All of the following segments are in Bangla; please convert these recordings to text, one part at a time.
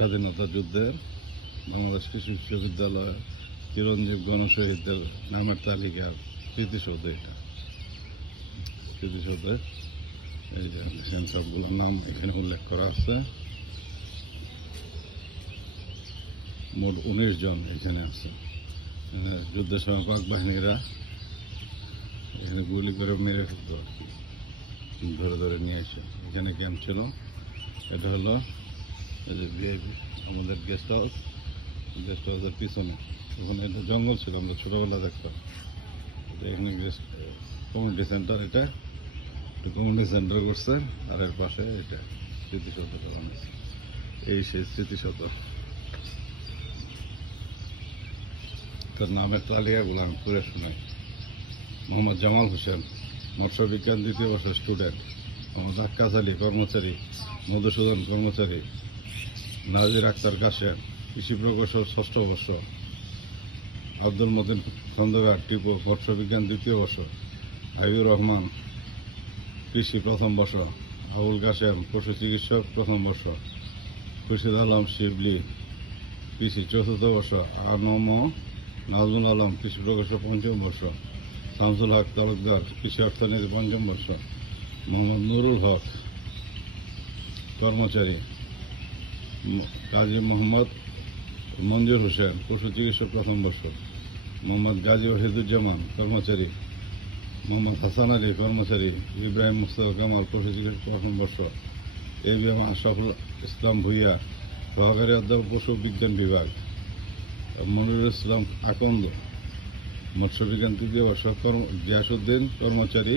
স্বাধীনতা যুদ্ধের বাংলাদেশ কৃষি বিশ্ববিদ্যালয় চিরঞ্জীব গণশহীদদের নামের তালিকা স্মৃতিসৌধ। এটা স্মৃতিসৌধে এই যে সবগুলোর নাম এখানে উল্লেখ করা আছে। মোট 19 জন এখানে আছে। যুদ্ধের সময় পাক বাহিনীরা এখানে গুলি করে মেরে ফেলতো আর কি, ধরে ধরে নিয়ে এসে এখানে ক্যাম্প ছিল। এটা হলো এই যে ভিআইপি আমাদের গেস্ট হাউসের পিছনে। ওখানে এটা জঙ্গল ছিল, আমরা ছোটোবেলা দেখতাম। এখানে গেস্ট কমিউনিটি সেন্টার, এটা কমিউনিটি সেন্টার করছে। আর এর পাশে এটা স্মৃতিসৌধটা বানিয়েছে। এই সেই স্মৃতিসৌধ, তার নামের তালিকাগুলো আমি পড়ে শোনাই। মোহাম্মদ জামাল হোসেন, মৎস্য বিজ্ঞান 2য় বর্ষের স্টুডেন্ট। মোহাম্মদ আক্কাস আলী কর্মচারী, মধুসূদন কর্মচারী। নাজির আক্তার কাশেম, কৃষি প্রকৌশল 6ষ্ঠ বর্ষ। আব্দুল মতিন খন্দকার টিপু, মৎস্য বিজ্ঞান 2য় বর্ষ। হাবিবুর রহমান, কৃষি 1ম বর্ষ। আবুল কাশেম, পশু চিকিৎসক 1ম বর্ষ। খুরশিদ আলম শিবলি, কৃষি 4র্থ বর্ষ। আনম নাজমুল আলম, কৃষি প্রকৌশল 5ম বর্ষ। শামসুল হক তালুকদার, কৃষি অর্থনীতি 5ম বর্ষ। মোহাম্মদ নুরুল হক, কর্মচারী। কাজী মোহাম্মদ মঞ্জুর হোসেন, পশু চিকিৎসক 1ম বর্ষ। মোহাম্মদ গাজী ওয়াহিদুজ্জামান, কর্মচারী। মোহাম্মদ হাসান আলী, কর্মচারী। ইব্রাহিম মুস্তফা কামাল, পশু চিকিৎসক 1ম বর্ষ। এবিএম আশরাফুল ইসলাম ভুইয়া, সহকারী অধ্যাপক, পশু বিজ্ঞান বিভাগ। মনিরুল ইসলাম আকন্দ, মৎস্য বিজ্ঞান 3য় বর্ষ। গিয়াসউদ্দিন, কর্মচারী।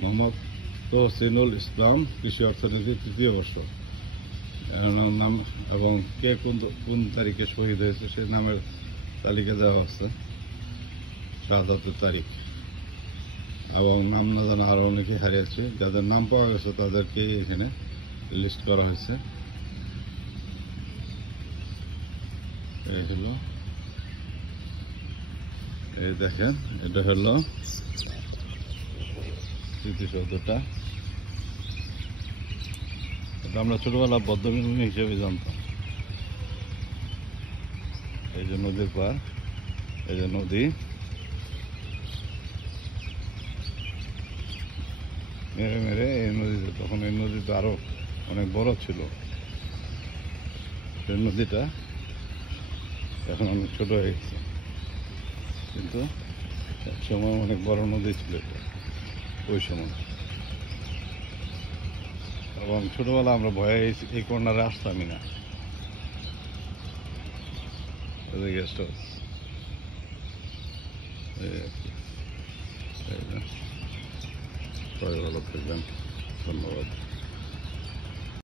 মোহাম্মদ তহসিনুল ইসলাম, কৃষি অর্থনীতি 3য় বর্ষ। নাম এবং কে কোন তারিখে শহীদ হয়েছে সেই নামের তালিকা দেওয়া আছে, শাহাদাতের তারিখ। এবং নাম না জানা আরও অনেকে হারিয়েছে। যাদের নাম পাওয়া গেছে তাদেরকে এখানে লিস্ট করা হয়েছে। এই হলো, এই দেখেন, এটা হলো স্মৃতিসৌধটা। এটা আমরা ছোটবেলা বদ্ধভূমি হিসেবে জানতাম। এই যে নদীর পার, এই যে নদী, মেরে মেরে এই নদীতে, তখন এই নদীটা আরো অনেক বড় ছিল। সেই নদীটা এখন অনেক ছোট হয়ে গেছে, কিন্তু এক সময় অনেক বড় নদী ছিল এটা ওই সময়। এবং ছোটবেলা আমরা ভয়ে এই কর্নারে আসতামই না। গেস্ট হাউস, সবাই ভালো থাকবেন, ধন্যবাদ।